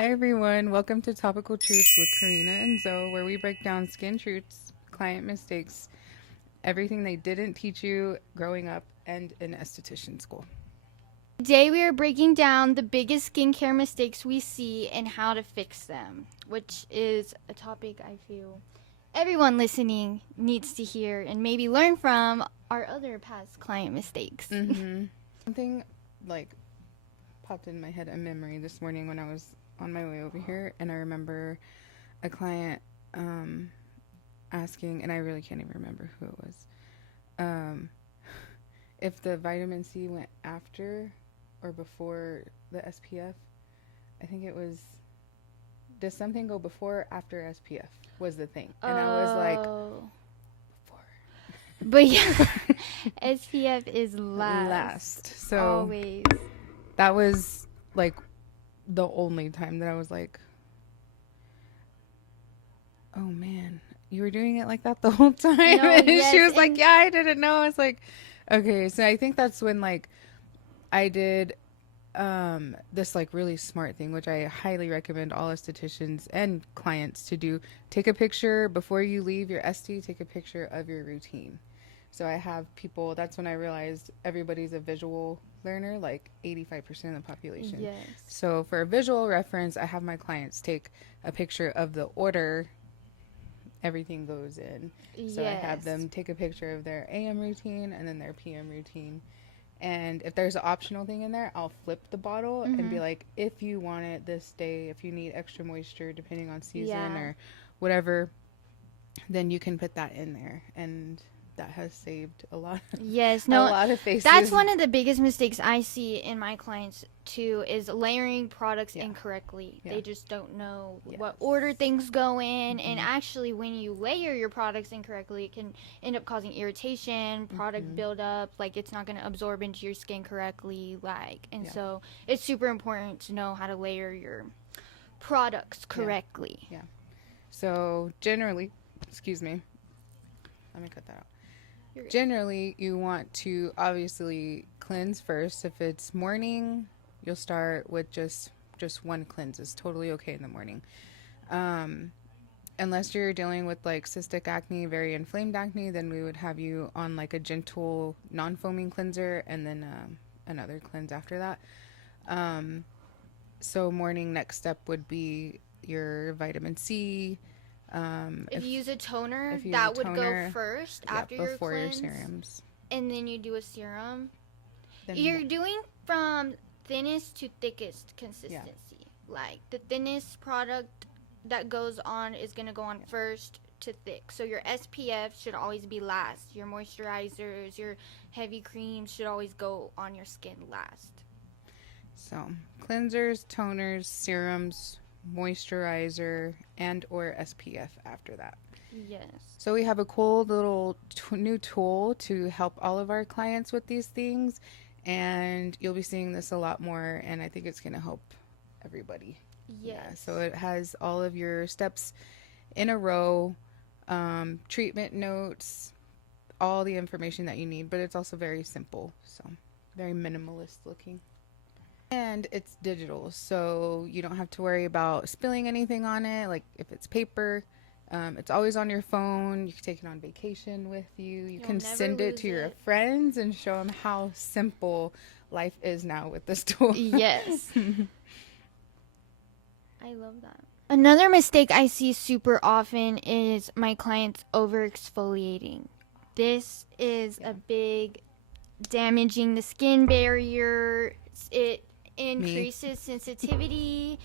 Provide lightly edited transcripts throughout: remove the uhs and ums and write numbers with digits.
Hi everyone, welcome to Topical Truths with Karina and Zoe, where we break down skin truths, client mistakes, everything they didn't teach you growing up and in esthetician school. Today we are breaking down the biggest skincare mistakes we see and how to fix them, which is a topic I feel everyone listening needs to hear and maybe learn from our other past client mistakes. Something like popped in my head a memory this morning when I was on my way over here, and I remember a client asking, and I really can't even remember who it was, um, if the vitamin C went after or before the SPF. I think it was, does something go before or after SPF was the thing. And I was like, before. But yeah, SPF is last. So always. that was like the only time that I was like, oh man, you were doing it like that the whole time. No, And yes, she was like, and- yeah, I didn't know. I was like, okay. So I think that's when like I did this like really smart thing, which I highly recommend all estheticians and clients to do. Take a picture before you leave your ST, take a picture of your routine. So I have people, that's when I realized everybody's a visual learner, like 85% of the population. Yes. So for a visual reference, I have my clients take a picture of the order everything goes in. So I have them take a picture of their AM routine and then their PM routine. And if there's an optional thing in there, I'll flip the bottle and be like, if you want it this day, if you need extra moisture, depending on season or whatever, then you can put that in there. And that has saved a lot. Yes, a lot of faces. That's one of the biggest mistakes I see in my clients too, is layering products incorrectly. They just don't know what order things go in, and actually when you layer your products incorrectly, it can end up causing irritation, product buildup, like it's not going to absorb into your skin correctly, so it's super important to know how to layer your products correctly. Yeah. So generally, excuse me, let me cut that out. Generally, you want to obviously cleanse first. If it's morning, you'll start with just one cleanse. It's totally okay in the morning. Unless you're dealing with like cystic acne, very inflamed acne, then we would have you on like a gentle non-foaming cleanser and then another cleanse after that. So morning next step would be your vitamin C. If you use a toner, if you that use a would toner, go first after your before your cleanse, serums. and then you do a serum. Then You're doing from thinnest to thickest consistency. Like the thinnest product that goes on is going to go on first to thick. So your SPF should always be last. Your moisturizers, your heavy creams should always go on your skin last. So cleansers, toners, serums, moisturizer, and or SPF after that. Yes. So we have a cool little new tool to help all of our clients with these things, and you'll be seeing this a lot more, and I think it's going to help everybody. Yes. Yeah, so it has all of your steps in a row, treatment notes, all the information that you need, but it's also very simple, so very minimalist looking. And it's digital, so you don't have to worry about spilling anything on it. Like if it's paper, it's always on your phone. You can take it on vacation with you. You can send it to your friends and show them how simple life is now with this tool. Yes. I love that. Another mistake I see super often is my clients over exfoliating. This is a big damaging the skin barrier. It increases sensitivity,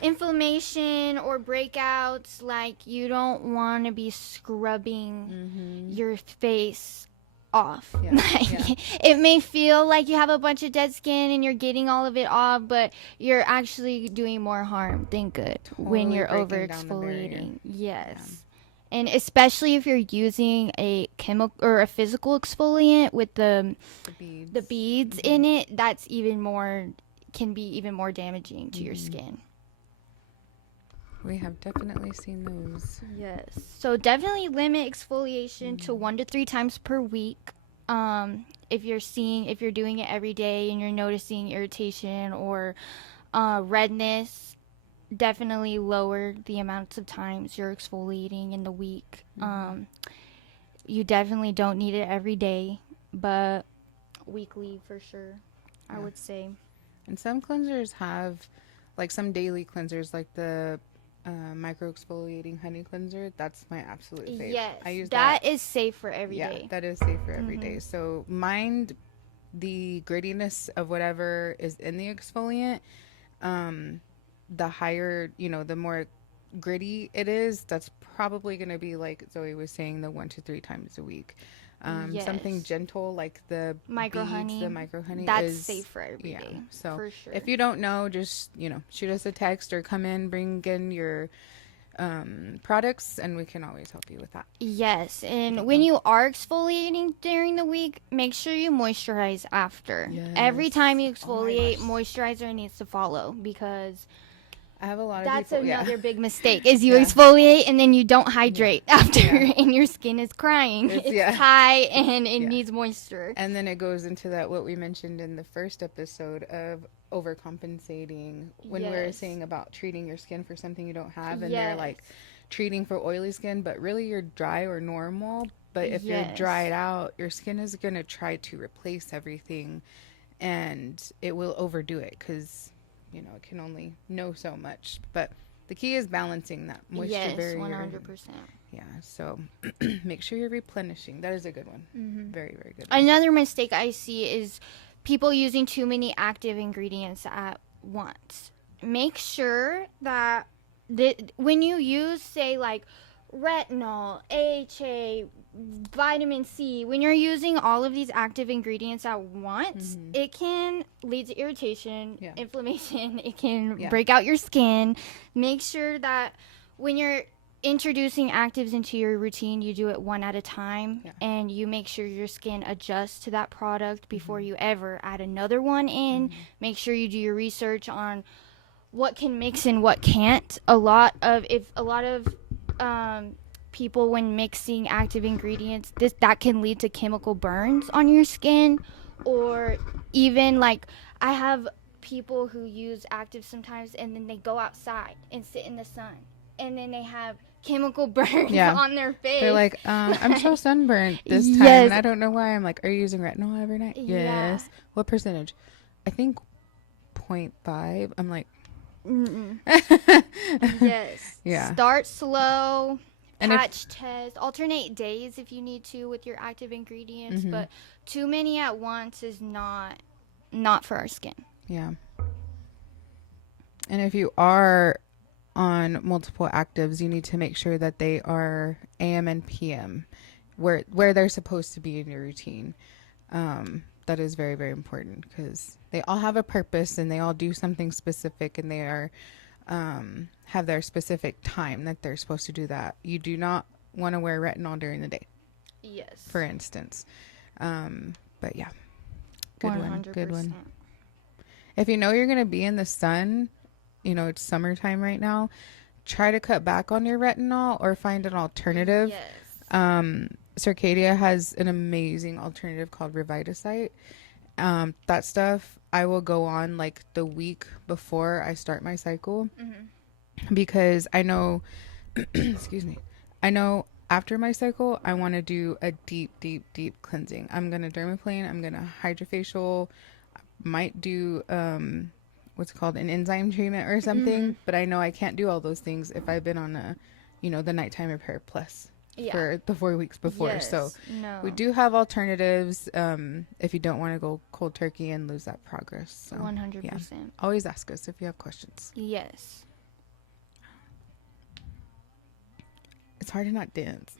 inflammation, or breakouts. Like, you don't want to be scrubbing your face off. It may feel like you have a bunch of dead skin and you're getting all of it off, but you're actually doing more harm than good when you're over exfoliating. Yes. And especially if you're using a chemical or a physical exfoliant with the beads in it, that's even more, can be even more damaging to your skin. We have definitely seen those. Yes. So definitely limit exfoliation to 1 to 3 times per week. If you're doing it every day and you're noticing irritation or redness, definitely lower the amounts of times you're exfoliating in the week. You definitely don't need it every day, but weekly for sure, I would say. And some cleansers have, like some daily cleansers, like the micro exfoliating honey cleanser. That's my absolute favorite. Yes, I use that is safe for every yeah, day. that is safe for every day. So mind the grittiness of whatever is in the exfoliant. The higher, the more gritty it is, that's probably going to be, like Zoe was saying, the 1 to 3 times a week. Something Yes. gentle like the Micro beads, honey. the micro honey That's is safe for every yeah. day. So For sure. if you don't know, just shoot us a text or come in, bring in your products, and we can always help you with that. Yes, and when you are exfoliating during the week, make sure you moisturize after. Every Yes. time you Oh my exfoliate, gosh. moisturizer needs to follow, because I have a lot of that's people. another big mistake is you Yeah. exfoliate and then you don't hydrate after, Yeah. and your skin is crying. It's yeah. tight and it Yeah. needs moisture. And then it goes into that what we mentioned in the first episode of overcompensating when we were Yes. saying about treating your skin for something you don't have, and Yes. they're like treating for oily skin, but really you're dry or normal. But if you're Yes. dried out, your skin is going to try to replace everything, and it will overdo it because it can only know so much. But the key is balancing that moisture Yes, barrier. 100%. Yeah, so make sure you're replenishing. That is a good one. Very, very good one. Another mistake I see is people using too many active ingredients at once. Make sure that when you use, say, like retinol, AHA, vitamin C, when you're using all of these active ingredients at once, it can lead to irritation, inflammation. It can break out your skin. Make sure that when you're introducing actives into your routine, you do it one at a time, and you make sure your skin adjusts to that product before you ever add another one in. Make sure you do your research on what can mix and what can't. A lot of people, when mixing active ingredients, that can lead to chemical burns on your skin, or even like I have people who use actives sometimes and then they go outside and sit in the sun, and then they have chemical burns on their face. They're like, I'm so sunburnt this time, and I don't know why. I'm like, are you using retinol every night? Yes. What percentage? I think 0.5. I'm like, yes. Yeah. Start slow. And Patch test. Alternate days if you need to with your active ingredients, but too many at once is not for our skin. Yeah. And if you are on multiple actives, you need to make sure that they are AM and PM, where they're supposed to be in your routine. That is very, very important because they all have a purpose and they all do something specific, and they are have their specific time that they're supposed to do that. You do not want to wear retinol during the day. Yes. For instance. But yeah. Good 100%. one. Good one. If you know you're going to be in the sun, it's summertime right now, try to cut back on your retinol or find an alternative. Yes. Circadia has an amazing alternative called Revitasite. That stuff I will go on like the week before I start my cycle, because I know, excuse me, I know after my cycle I want to do a deep, deep, deep cleansing. I'm gonna dermaplane. I'm gonna hydrofacial. Might do what's called an enzyme treatment or something, but I know I can't do all those things if I've been on the nighttime repair plus for the 4 weeks before. Yes. So No. we do have alternatives if you don't want to go cold turkey and lose that progress. So 100%. yeah. Always ask us if you have questions. Yes. It's hard to not dance.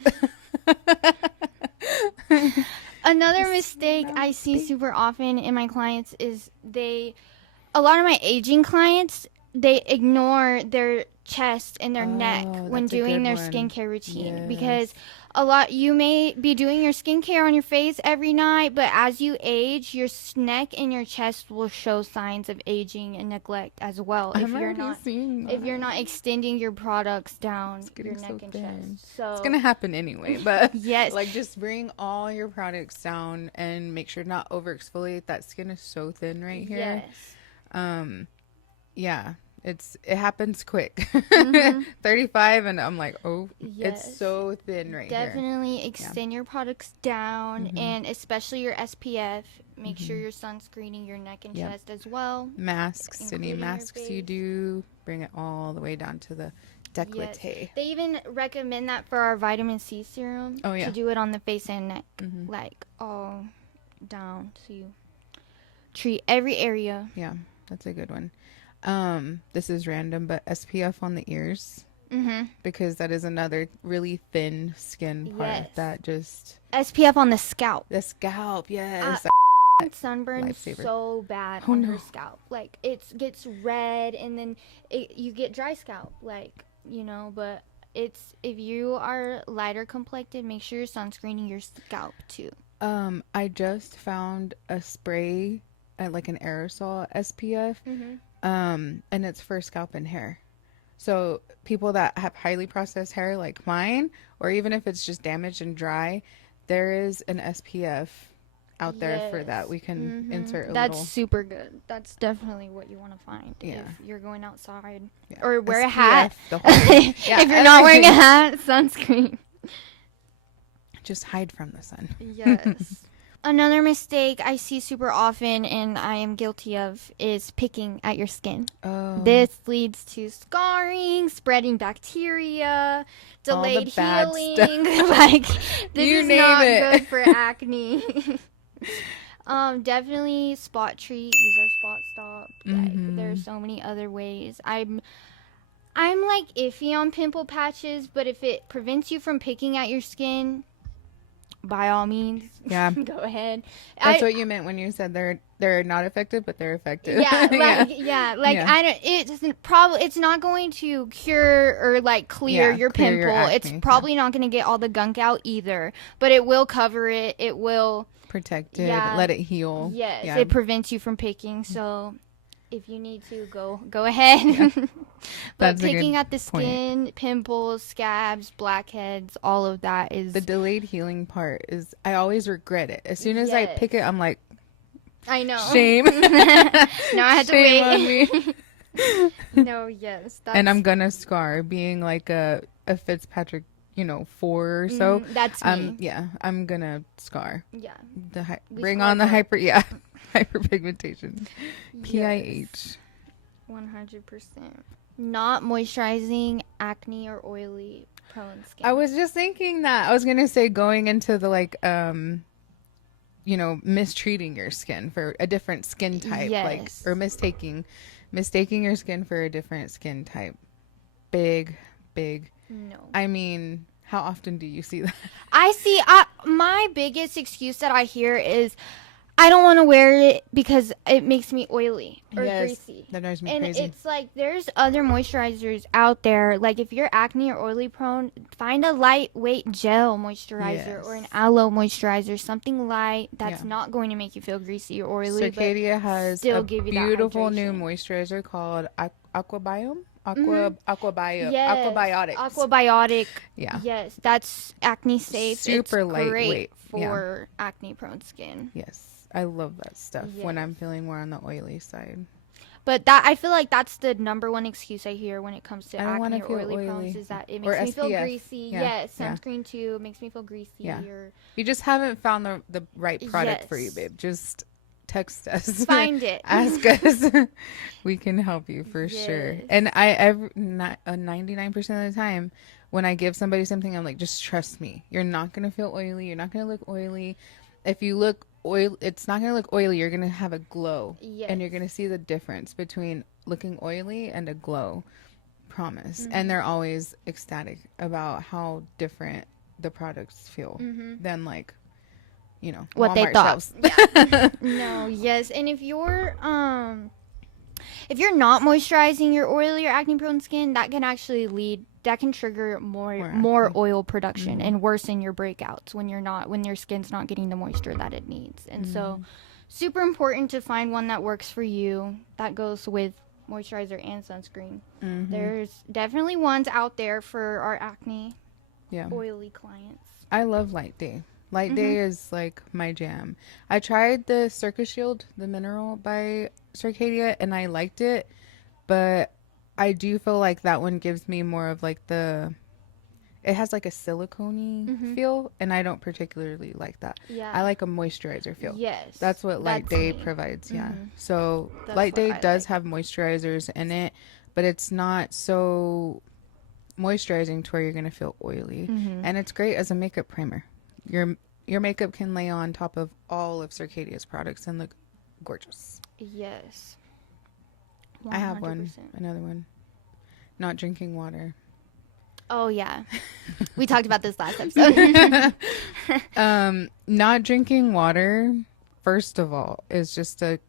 Another mistake I see super often in my clients is a lot of my aging clients, they ignore their chest and their neck when doing their skincare routine, because you may be doing your skincare on your face every night, but as you age, your neck and your chest will show signs of aging and neglect as well if you're not extending your products down your neck and chest. So it's gonna happen anyway, but yes, like just bring all your products down and make sure not over exfoliate. That skin is so thin right here. Yes. Yeah, it happens quick. Mhm. 35 and I'm like, oh, Yes. it's so thin right here. Definitely extend your products down, Mhm. and especially your SPF. Make sure Mhm. you're sunscreening your neck and Yep. chest as well. Masks, any Including your masks you face. do, bring it all the way down to the Yes. décolleté. They even recommend that for our vitamin C serum Oh, yeah. to do it on the face and neck, Mhm. like all down, so you treat every area. Yeah, that's a good one. This is random, but SPF on the ears, Mhm. because that is another really thin skin part Yes. that just SPF on the scalp. the scalp. Yes. Sunburn Lifesaver. so bad Oh, on no. her scalp. Like it gets red, and then you get dry scalp. Like, you know, but it's, if you are lighter complected, make sure you're sunscreening your scalp too. I just found a spray, like an aerosol SPF, and it's for scalp and hair. So people that have highly processed hair like mine, or even if it's just damaged and dry, there is an SPF out there for that. We can insert a That's little. super good. That's definitely what you want to find Yeah. if you're going outside. Yeah. Or wear a SPF, hat. the whole, yeah, If you're not wearing a everything. hat, sunscreen. Just hide from the sun. Yes. Another mistake I see super often, and I am guilty of, is picking at your skin. Oh. This leads to scarring, spreading bacteria, All the delayed bad healing. Like, this You is name not it. good for acne. Definitely spot treat. Use our spot stop. Like, there's so many other ways. I'm like iffy on pimple patches, but if it prevents you from picking at your skin, by all means, Yeah. go ahead. That's what you meant when you said they're not effective, but they're effective. Yeah, like like Yeah. I don't. It doesn't probably. It's not going to cure or like clear Yeah, your clear pimple. your It's acne, probably not going to get all the gunk out either, but it will cover it. It will. Protected. Yeah. Let it heal. Yes, Yeah. it prevents you from picking. So, if you need to, go ahead. But That's a good picking at the point. skin, pimples, scabs, blackheads, all of that is. The delayed healing part is, I always regret it. As soon as I pick it, I'm like, I know. shame. Now I have to Shame wait. on me. No, yes. That's, And I'm gonna scar, being like a Fitzpatrick, 4 or so. That's me. Yeah, I'm gonna scar. Yeah. We Bring scar on the hard. hyperpigmentation. PIH. 100%. Not moisturizing acne or oily prone skin. I was just thinking that. I was gonna say, going into the mistreating your skin for a different skin type, Yes. or mistaking your skin for a different skin type. Big. No. I mean, how often do you see that? I see. My biggest excuse that I hear is, I don't want to wear it because it makes me oily or greasy. That drives me And crazy. it's like, there's other moisturizers out there. Like, if you're acne or oily prone, find a lightweight gel moisturizer or an Yes. aloe moisturizer, something light that's Yeah. not going to make you feel greasy or oily. Circadia has still a give you that beautiful new hydration. moisturizer called Aquabiome. Yes. Aquabiotic. Yeah. Yes, that's acne safe. Super it's great lightweight. Yeah. for acne prone skin. Yes. I love that stuff when Yes. I'm feeling more on the oily side. But that, I feel like that's the number one excuse I hear when it comes to I don't wanna acne or feel oily oily. prones, is that it Or makes me feel SPF. greasy. Yeah, Yes, yeah. sunscreen too makes me feel greasy. Yeah. Or You just haven't found the right product for you, Yes. babe. Just text us. find it. Ask us. We can help you for sure. Yes. And 99% of the time, when I give somebody something, I'm like, just trust me. You're not going to feel oily. You're not going to look oily. If you look oil, it's not going to look oily. You're going to have a glow. Yes. And you're going to see the difference between looking oily and a glow. Promise. Mm-hmm. And they're always ecstatic about how different the products feel than What they Walmart thought. shelves. No, yes. And if you're not moisturizing your oily or acne prone skin, that can actually trigger more oil production and worsen your breakouts when your skin's not getting the moisture that it needs. And so, super important to find one that works for you, that goes with moisturizer and sunscreen. There's definitely ones out there for our acne oily clients. I love Light Day. Light Day is like my jam. I tried the Circus Shield, the mineral by Circadia, and I liked it, but I do feel like that one gives me more of like it has like a silicone-y feel, and I don't particularly like that. Yeah. I like a moisturizer feel. Yes. That's what Light Day me. provides, yeah. So That's Light what Day I does like. have moisturizers in it, but it's not so moisturizing to where you're going to feel oily. And it's great as a makeup primer. Your makeup can lay on top of all of Circadia's products and look gorgeous. Yes. 100%. I have another one. Not drinking water. Oh yeah, we talked about this last episode. Not drinking water, first of all, is just a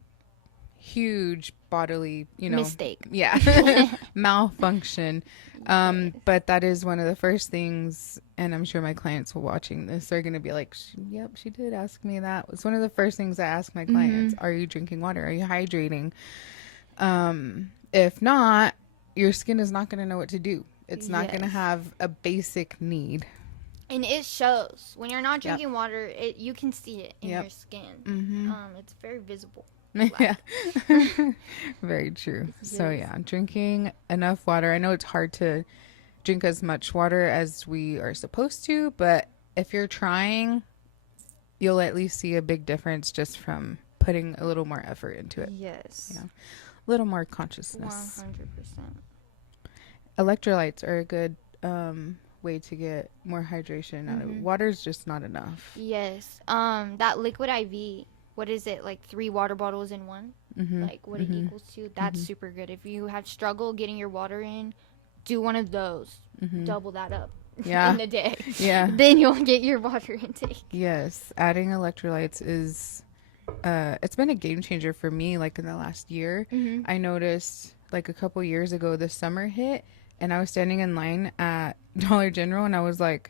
huge bodily, mistake. Yeah, malfunction. But that is one of the first things, and I'm sure my clients will watching this are going to be like, yep, she did ask me that. It's one of the first things I ask my clients. Are you drinking water? Are you hydrating? If not, your skin is not going to know what to do. It's not going to have a basic need. And it shows. When you're not drinking water, you can see it in your skin. It's very visible. Yeah. Very true. Yes. So yeah, drinking enough water. I know it's hard to drink as much water as we are supposed to, but if you're trying, you'll at least see a big difference just from putting a little more effort into it. Yes. Yeah. A little more consciousness. 100%. Electrolytes are a good way to get more hydration out of it. Water's just not enough. Yes. That liquid IV, what is it, like 3 water bottles in one? Like what it equals to? That's super good. If you have struggle getting your water in, do one of those. Double that up in a day. Yeah. Then you'll get your water intake. Yes. Adding electrolytes is it's been a game changer for me. Like in the last year, I noticed like a couple years ago, the summer hit, and I was standing in line at Dollar General, and I was like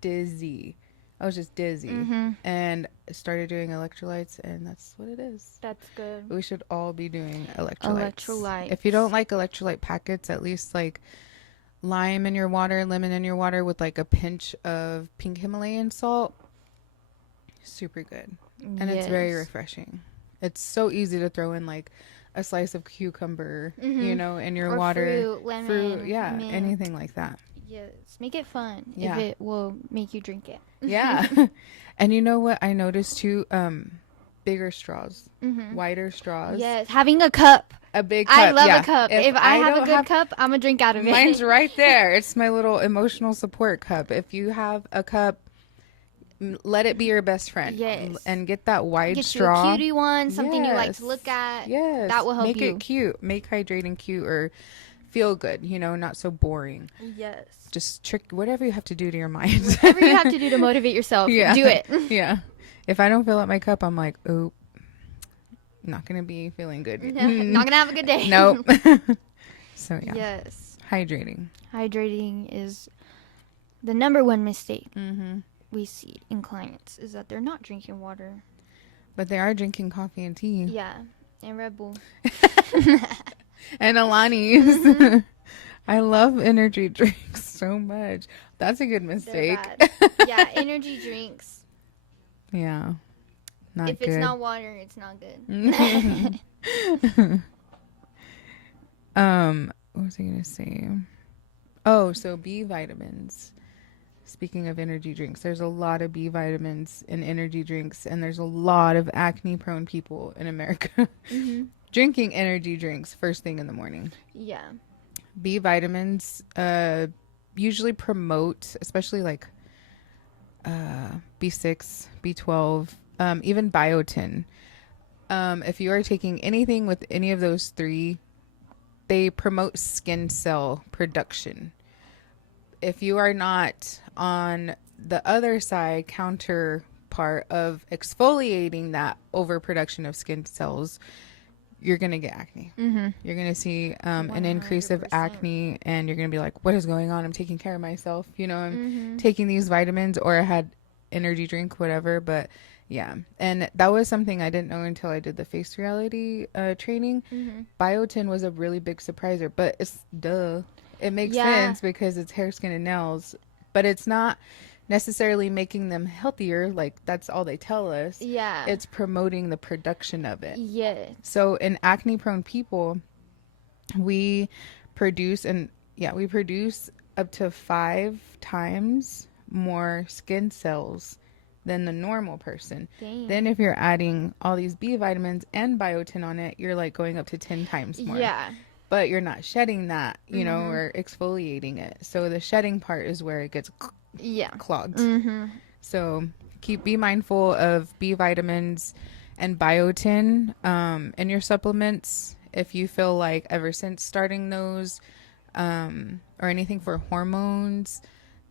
dizzy. I was just dizzy, and I started doing electrolytes, and that's what it is. That's good. We should all be doing electrolytes. Electrolytes. If you don't like electrolyte packets, at least like lime in your water, lemon in your water with like a pinch of pink Himalayan salt. Super good. And it's very refreshing. It's so easy to throw in like a slice of cucumber, in your water. Fruit, lemon, mint. Anything like that. Yes, make it fun if it will make you drink it. Yeah. And you know what I noticed too? Bigger straws, wider straws. Yes, having a cup. A big cup. I love a cup. If I have a good cup, I'm going to drink out of it. Mine's right there. It's my little emotional support cup. If you have a cup, let it be your best friend. Yes. And get that wide get straw. You a cutie one, something you like to look at. Yes. That will help Make you. Make it cute. Make hydrating cute or feel good, not so boring. Yes. Just trick whatever you have to do to your mind. Whatever you have to do to motivate yourself, do it. Yeah. If I don't fill up my cup, I'm like, oh, not going to be feeling good. Not going to have a good day. Nope. So, yeah. Yes. Hydrating. Hydrating is the number one mistake we see in clients is that they're not drinking water. But they are drinking coffee and tea. Yeah. And Red Bull. And Alani's. I love energy drinks so much. That's a good mistake. Yeah, energy drinks. Yeah. Not if good. It's not water, it's not good. What was I going to say? Oh, so B vitamins. Speaking of energy drinks, there's a lot of B vitamins in energy drinks, and there's a lot of acne prone people in America drinking energy drinks first thing in the morning. Yeah. B vitamins usually promote, especially like B6, B12, even biotin. If you are taking anything with any of those three, they promote skin cell production. If you are not on the other side, counterpart of exfoliating that overproduction of skin cells, you're going to get acne. You're going to see an increase of acne, and you're going to be like, what is going on? I'm taking care of myself. I'm taking these vitamins, or I had energy drink, whatever. But yeah. And that was something I didn't know until I did the face reality training. Biotin was a really big surpriser, but it's it makes sense because it's hair, skin, and nails, but it's not necessarily making them healthier. Like that's all they tell us. Yeah. It's promoting the production of it. Yeah. So in acne prone people, We produce and yeah, we produce up to 5 times more skin cells than the normal person. Then Dang. if you're adding all these B vitamins and biotin on it, you're like going up to 10 times more. Yeah. But you're not shedding that, Mm-hmm. or exfoliating it. So the shedding part is where it gets Yeah. clogged. Mm-hmm. So be mindful of B vitamins and biotin in your supplements. If you feel like ever since starting those, or anything for hormones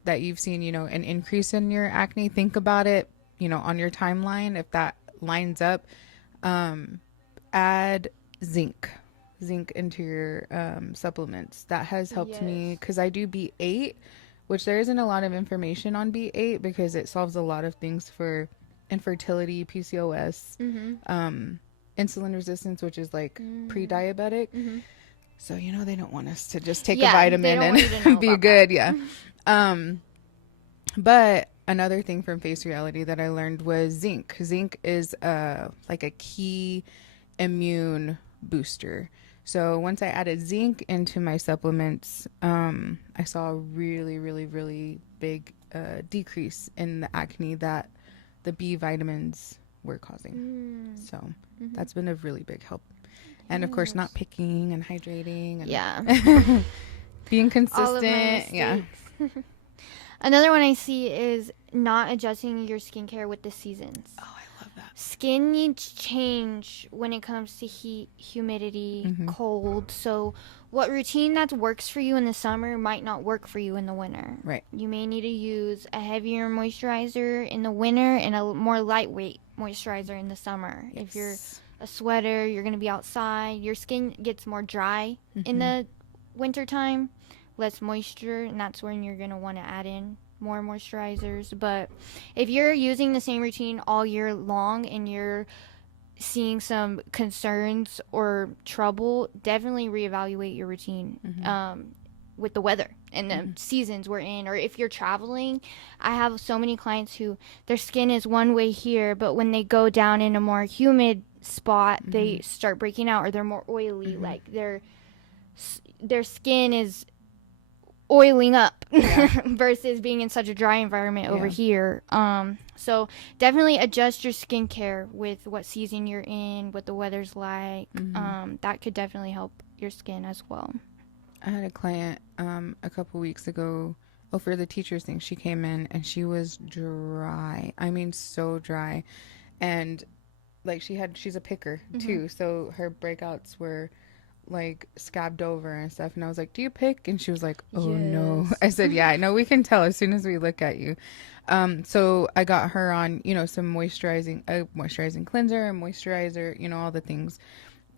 that you've seen, an increase in your acne, think about it, on your timeline. If that lines up, add zinc into your supplements. That has helped me Yes. because I do B8, which there isn't a lot of information on B8 because it solves a lot of things for infertility, PCOS, Mm-hmm. insulin resistance, which is like Mm-hmm. pre-diabetic. Mm-hmm. So they don't want us to just take a Yeah, they vitamin don't want you to and know be about good. that. Yeah. um but another thing from Face Reality that I learned was zinc is like a key immune booster. So once I added zinc into my supplements, I saw a really, really, really big decrease in the acne that the B vitamins were causing. Mm. So Mm-hmm. that's been a really big help. And of course, not Yes. picking and hydrating and Yeah. being All of my consistent. Yeah. mistakes. Another one I see is not adjusting your skincare with the seasons. Oh, I love that. Skin needs change when it comes to heat, humidity, Mm-hmm. cold. So, what routine that works for you in the summer might not work for you in the winter. Right. You may need to use a heavier moisturizer in the winter and a more lightweight moisturizer in the summer. Yes. If you're a sweater, you're going to be outside, your skin gets more dry in the winter time, less moisture, and that's when you're going to want to add in more moisturizers. But if you're using the same routine all year long and you're seeing some concerns or trouble, definitely reevaluate your routine with the weather and the seasons we're in. Or if you're traveling, I have so many clients who their skin is one way here, but when they go down in a more humid spot, they start breaking out, or they're more oily. Like their skin is oiling up versus being in such a dry environment over here. So definitely adjust your skincare with what season you're in, what the weather's like. That could definitely help your skin as well. I had a client a couple weeks ago. Oh, for the teachers thing, she came in and she was dry. I mean, so dry, and like she's a picker too, so her breakouts were like scabbed over and stuff. And I was like, "Do you pick?" And she was like, "Oh no." Yes. I said, "Yeah, I know. We can tell as soon as we look at you." So I got her on, some moisturizing cleanser, and moisturizer, all the things.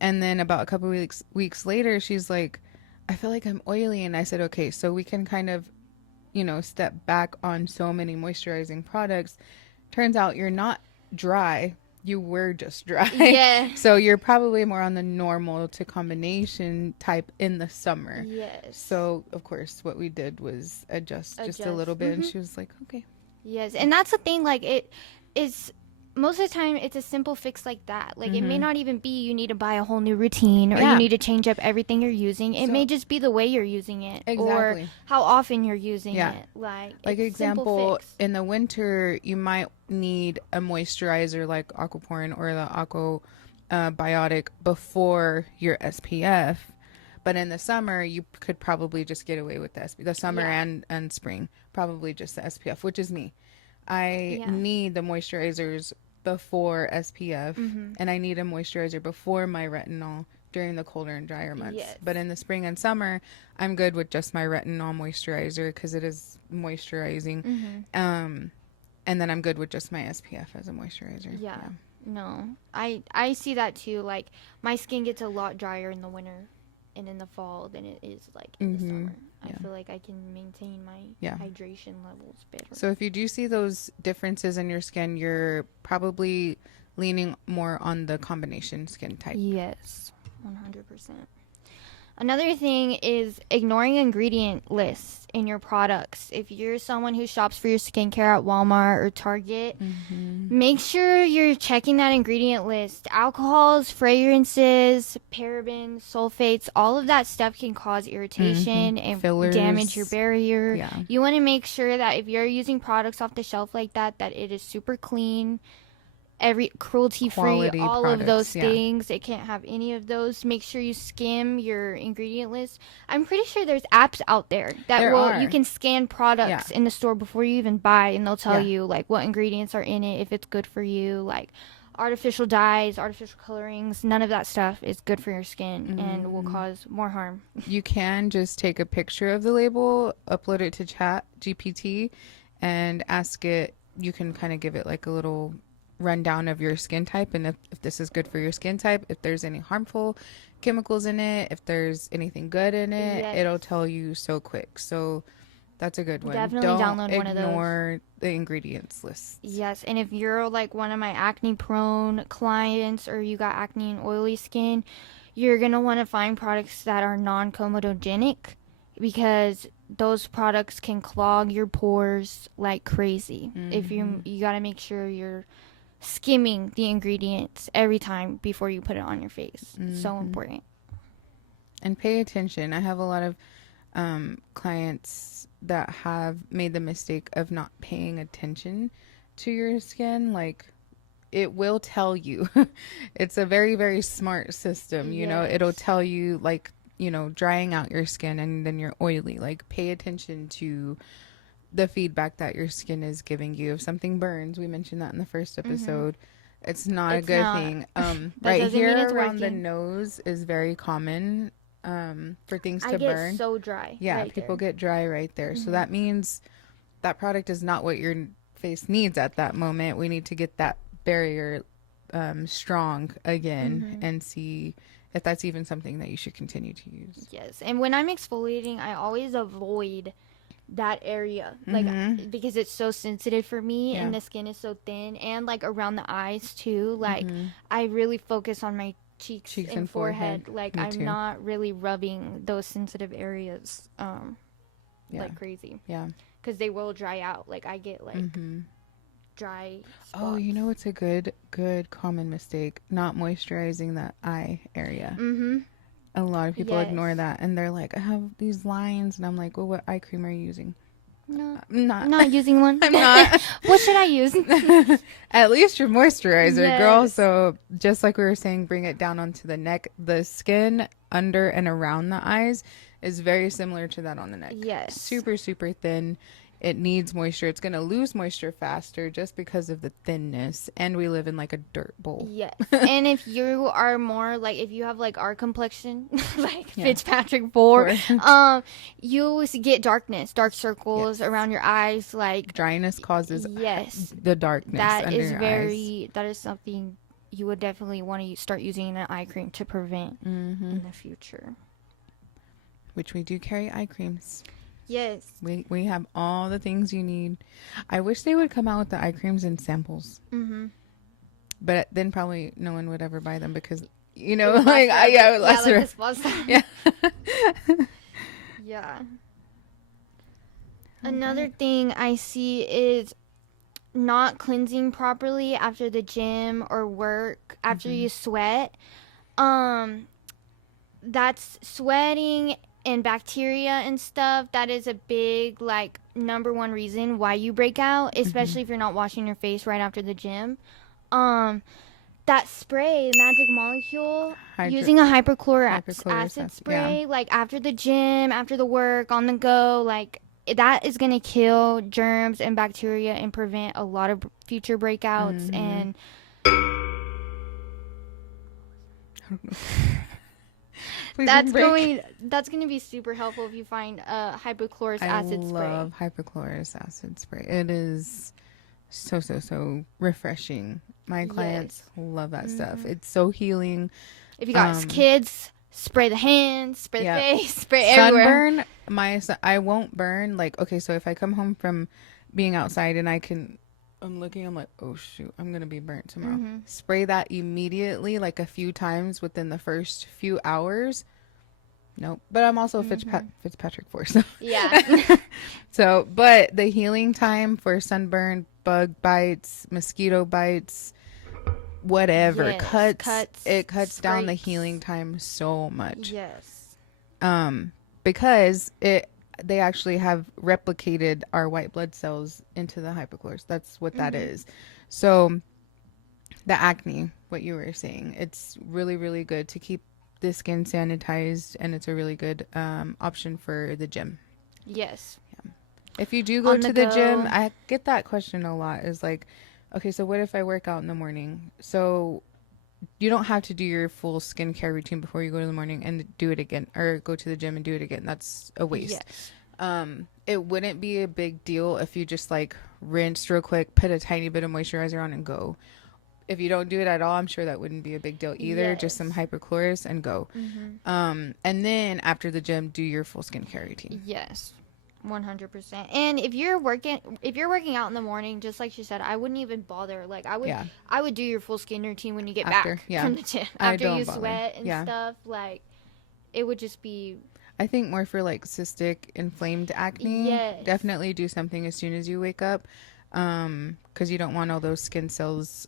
And then about a couple weeks later, she's like, "I feel like I'm oily." And I said, "Okay, so we can kind of, step back on so many moisturizing products. Turns out you're not dry. You were just dry." Yeah. So you're probably more on the normal to combination type in the summer. Yes. So, of course, what we did was adjust just a little bit. And she was like, "Okay." Yes. And that's the thing, like, it is most of the time it's a simple fix like that. Like, it may not even be you need to buy a whole new routine or you need to change up everything you're using. It may just be the way you're using it or how often you're using it. Like example, in the winter, you might need a moisturizer like Aquaporin or the Aqua Biotic before your SPF. But in the summer, you could probably just get away with the summer and spring, probably just the SPF, which is me. I need the moisturizers before SPF, and I need a moisturizer before my retinol during the colder and drier months. Yes. But in the spring and summer, I'm good with just my retinol moisturizer because it is moisturizing. And then I'm good with just my SPF as a moisturizer. Yeah. No, I see that too. Like, my skin gets a lot drier in the winter and in the fall than it is like in the summer. I feel like I can maintain my hydration levels better. So if you do see those differences in your skin, you're probably leaning more on the combination skin type. Yes, 100%. Another thing is ignoring ingredient lists in your products. If you're someone who shops for your skincare at Walmart or Target, make sure you're checking that ingredient list. Alcohols, fragrances, parabens, sulfates, all of that stuff can cause irritation and Fillers. damage your barrier. Yeah. You want to make sure that if you're using products off the shelf like that, that it is super clean, every cruelty free, Quality all of those products, yeah. things. It can't have any of those. Make sure you skim your ingredient list. I'm pretty sure there's apps out there that There are. you can scan products in the store before you even buy, and they'll tell Yeah. you like what ingredients are in it, if it's good for you, like artificial dyes, artificial colorings. None of that stuff is good for your skin and will cause more harm. You can just take a picture of the label, upload it to Chat GPT, and ask it. You can kind of give it like a little rundown of your skin type, and if this is good for your skin type, if there's any harmful chemicals in it, if there's anything good in it, Yes. it'll tell you so quick. So that's a good one. Definitely Don't download one of those. ignore the ingredients list. Yes, and if you're like one of my acne prone clients or you got acne and oily skin, you're going to want to find products that are non-comedogenic because those products can clog your pores like crazy. If you got to make sure you're skimming the ingredients every time before you put it on your face. So important. And pay attention. I have a lot of clients that have made the mistake of not paying attention to your skin. Like, it will tell you. It's a very, very smart system. You know, it'll Yes. tell you, like, you know, drying out your skin and then you're oily. Like, pay attention to the feedback that your skin is giving you. If something burns, we mentioned that in the first episode. It's not It's a good not. thing. That Right doesn't mean here it's around the working. nose is very common for things I to get burn. so dry. Yeah, right people there. get dry right there. So that means that product is not what your face needs at that moment. We need to get that barrier strong again and see if that's even something that you should continue to use. Yes, and when I'm exfoliating, I always avoid that area, like because it's so sensitive for me, Yeah. and the skin is so thin, and like around the eyes too. Like I really focus on my cheeks Cheeks and and forehead. forehead. Like Me I'm too. not really rubbing those sensitive areas Yeah. like crazy Yeah. because they will dry out. Like I get like dry spots. Oh, you know what's a good common mistake? Not moisturizing that eye area. A lot of people ignore Yes. that, and they're like, I have these lines, and I'm like, well, what eye cream are you using? No, I'm not. I'm not using one. I'm not. What should I use? At least your moisturizer, girl. Yes. So just like we were saying, bring it down onto the neck. The skin under and around the eyes is very similar to that on the neck. Yes. Super, super thin. It needs moisture. It's going to lose moisture faster just because of the thinness. And we live in like a dirt bowl. Yes. And if you are more like, if you have like our complexion, like Fitzpatrick 4, you get dark circles around your eyes. Like, Dryness causes yes, the darkness that under is your eyes. very, that is something you would definitely want to start using an eye cream to prevent in the future. Which we do carry eye creams. Yes. We have all the things you need. I wish they would come out with the eye creams in samples. But then probably no one would ever buy them because, you know, like, it would last like forever. the spa stuff. Yeah. Yeah. Another thing I see is not cleansing properly after the gym or work, after you sweat. That's sweating and bacteria and stuff. That is a big, like, number one reason why you break out, especially if you're not washing your face right after the gym. That spray, magic molecule, using a hypochlorous acid spray, like after the gym, after the work, on the go, like that is gonna kill germs and bacteria and prevent a lot of future breakouts. And that's gonna be super helpful if you find a hypochlorous acid spray. I love hypochlorous acid spray. It is so refreshing. My clients love that stuff. It's so healing. If you got kids, spray the hands, spray the face, spray everywhere. Sunburn, I won't burn. Like, okay, so if I come home from being outside and I'm looking, I'm like, oh shoot, I'm gonna be burnt tomorrow. Spray that immediately, like a few times within the first few hours. Nope. But I'm also a Fitzpatrick Force. Yeah. So, but the healing time for sunburn, bug bites, mosquito bites, whatever, Yes. it cuts down the Scrapes. healing time so much. Yes. Because they actually have replicated our white blood cells into the hypochlorous. That's what that is. So the acne, what you were saying, it's really, really good to keep the skin sanitized, and it's a really good option for the gym. Yes. If you do go On to the the gym, go. I get that question a lot, is like, okay, so what if I work out in the morning? So you don't have to do your full skincare routine before you go to the morning and do it again, or go to the gym and do it again. That's a waste. Yes. It wouldn't be a big deal if you just like rinsed real quick, put a tiny bit of moisturizer on and go. If you don't do it at all, I'm sure that wouldn't be a big deal either. Just some Yes. hypochlorous and go. And then after the gym, do your full skincare routine. Yes. 100%. And if you're working out in the morning, just like she said, I wouldn't even bother. Like Yeah. I would do your full skin routine when you get After, back yeah. from the gym. I After don't you bother. sweat and Yeah. stuff, like it would just be I think more for like cystic inflamed acne. Yes. Definitely do something as soon as you wake up. Because you don't want all those skin cells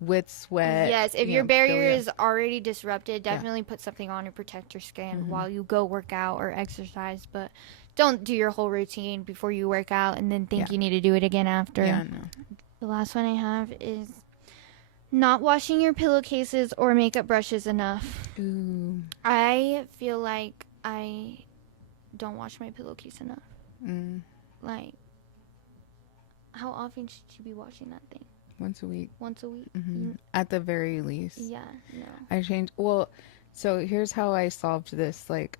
with sweat. Yes, if you your know, barrier building up. is already disrupted, definitely put something on to protect your skin while you go work out or exercise, but don't do your whole routine before you work out and then think Yeah. you need to do it again after. Yeah, no. The last one I have is not washing your pillowcases or makeup brushes enough. Ooh. I feel like I don't wash my pillowcase enough. Mm. Like, how often should you be washing that thing? Once a week. Once a week? At the very least. Yeah, no. I changed. Well, so here's how I solved this. Like,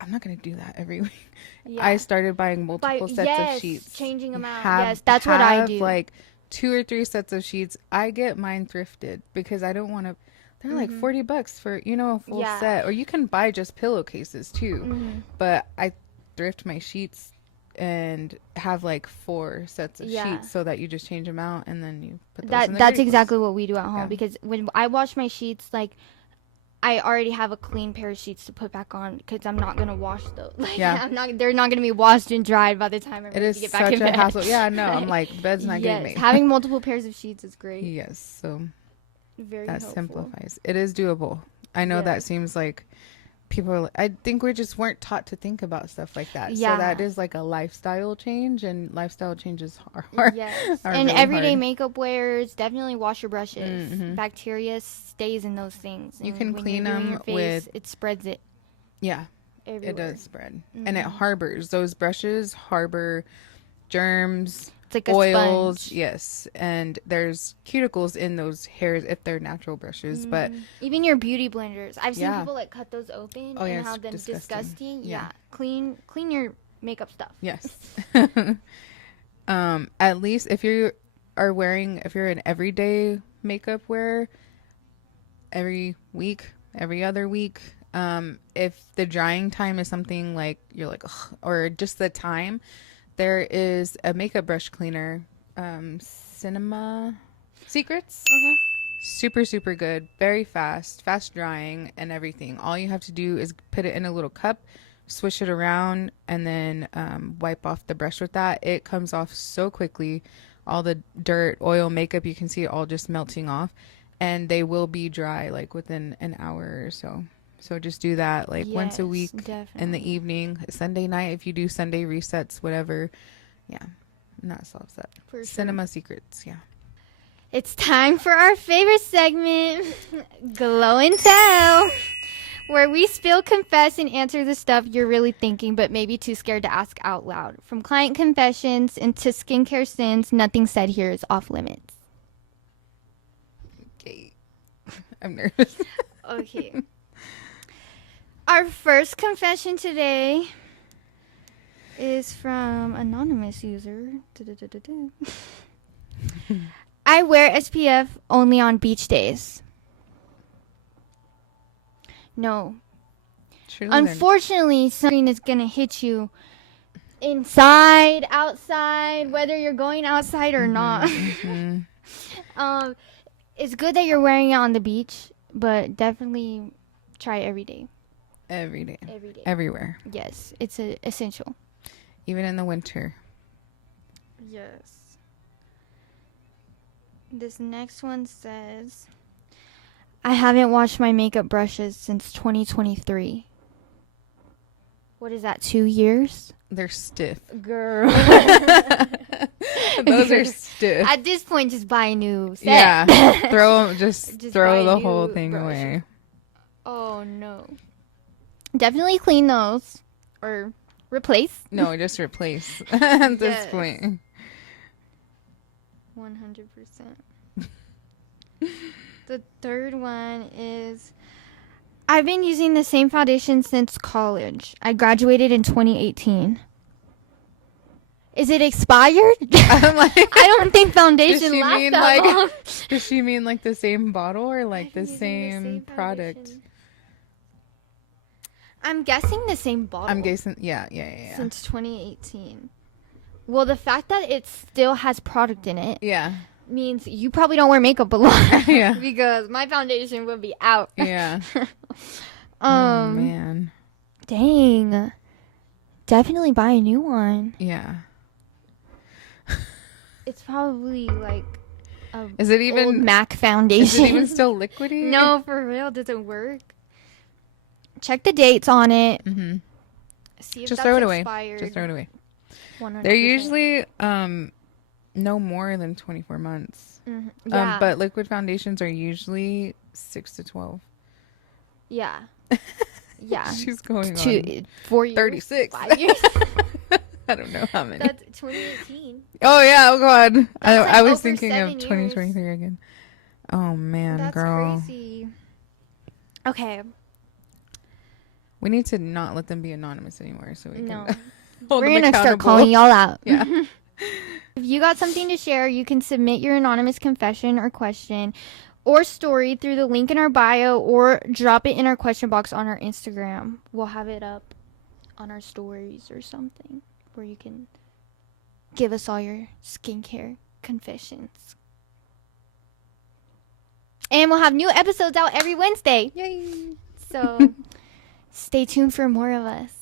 I'm not going to do that every week. Yeah. I started buying multiple sets of sheets. Changing them out. Have- Yes, that's what I have, do. Like 2 or 3 sets of sheets. I get mine thrifted because I don't want to. They're like $40 for, a full Yeah. set. Or you can buy just pillowcases too. But I thrift my sheets and have like 4 sets of Yeah. sheets so that you just change them out and then you put those in the That's great exactly what we do at home Yeah. because when I wash my sheets, like I already have a clean pair of sheets to put back on because I'm not gonna wash those. Like, Yeah. they're not gonna be washed and dried by the time I'm It ready is to get back such in a bed. hassle. Yeah, no, I'm like, the bed's not getting Yes, made. having multiple pairs of sheets is great. Yes, so Very that helpful. simplifies. It is doable. I know that Yes. seems like people are, I think we just weren't taught to think about stuff like that. Yeah. So that is like a lifestyle change, and lifestyle changes are hard. Yes, are and really everyday hard. makeup wears, definitely wash your brushes. Bacteria stays in those things. You and can when clean you're doing them your face, with- it spreads it Yeah, everywhere. it does spread. And it harbors. Those brushes harbor germs, It's like a oils. sponge. Yes. And there's cuticles in those hairs if they're natural brushes. But Even your beauty blenders. I've seen Yeah. people like cut those open Oh, yeah, and how it's them disgusting. disgusting. Yeah. Yeah. Clean your makeup stuff. yes. At least if you are wearing, if you're an everyday makeup wearer, every week, every other week, if the drying time is something like you're like, ugh, or just the time, there is a makeup brush cleaner, Cinema Secrets. Super, super good. Very fast drying and everything. All you have to do is put it in a little cup, swish it around, and then wipe off the brush with that. It comes off so quickly. All the dirt, oil, makeup, you can see it all just melting off. And they will be dry like within an hour or so. So just do that like once a Yes, week in the definitely. evening, Sunday night if you do Sunday resets, whatever. Yeah, and that solves that. For sure. Cinema Secrets, yeah. It's time for our favorite segment, Glow and Tell, where we spill, confess, and answer the stuff you're really thinking but maybe too scared to ask out loud. From client confessions into skincare sins, nothing said here is off limits. Okay. I'm nervous. Okay. Our first confession today is from anonymous user. I wear SPF only on beach days. No. Surely they're- Unfortunately, sunscreen is going to hit you inside, outside, whether you're going outside or not. It's good that you're wearing it on the beach, but definitely try it every day. Every day. Every day. Everywhere. Yes, it's essential. Even in the winter. Yes. This next one says, I haven't washed my makeup brushes since 2023. What is that, 2 years? They're stiff. Girl. Those are stiff. At this point, just buy a new set. Yeah. throw buy the new whole thing brush. away. Oh, no. Definitely clean those. Or replace. No, just replace at this Yes. point. 100%. The third one is, I've been using the same foundation since college. I graduated in 2018. Is it expired? I'm like, I don't think foundation lasts mean that long. does she mean like the same bottle or like I've the been using same product? foundation. I'm guessing the same bottle. I'm guessing, yeah. Since 2018. Well, the fact that it still has product in it Yeah. means you probably don't wear makeup a lot. Yeah. Because my foundation will be out. Yeah. Oh, man. Dang. Definitely buy a new one. Yeah. It's probably like a Is it even old MAC foundation. Is it even still liquidy? No, for real, does it work? Check the dates on it. Mm-hmm. See if Just that's throw it away. expired. Just throw it away. 100%. They're usually no more than 24 months. Mhm. Yeah. But liquid foundations are usually 6 to 12. Yeah. Yeah. She's going on 4 years. 36. 5 years. I don't know how many. That's 2018. Oh yeah, oh god. That's like I was over thinking of 7 years. 2023 again. Oh man, That's girl. crazy. Okay. We need to not let them be anonymous anymore so we No. can hold We're them going to start accountable. calling y'all out. Yeah. If you got something to share, you can submit your anonymous confession or question or story through the link in our bio or drop it in our question box on our Instagram. We'll have it up on our stories or something where you can give us all your skincare confessions. And we'll have new episodes out every Wednesday. Yay. So stay tuned for more of us.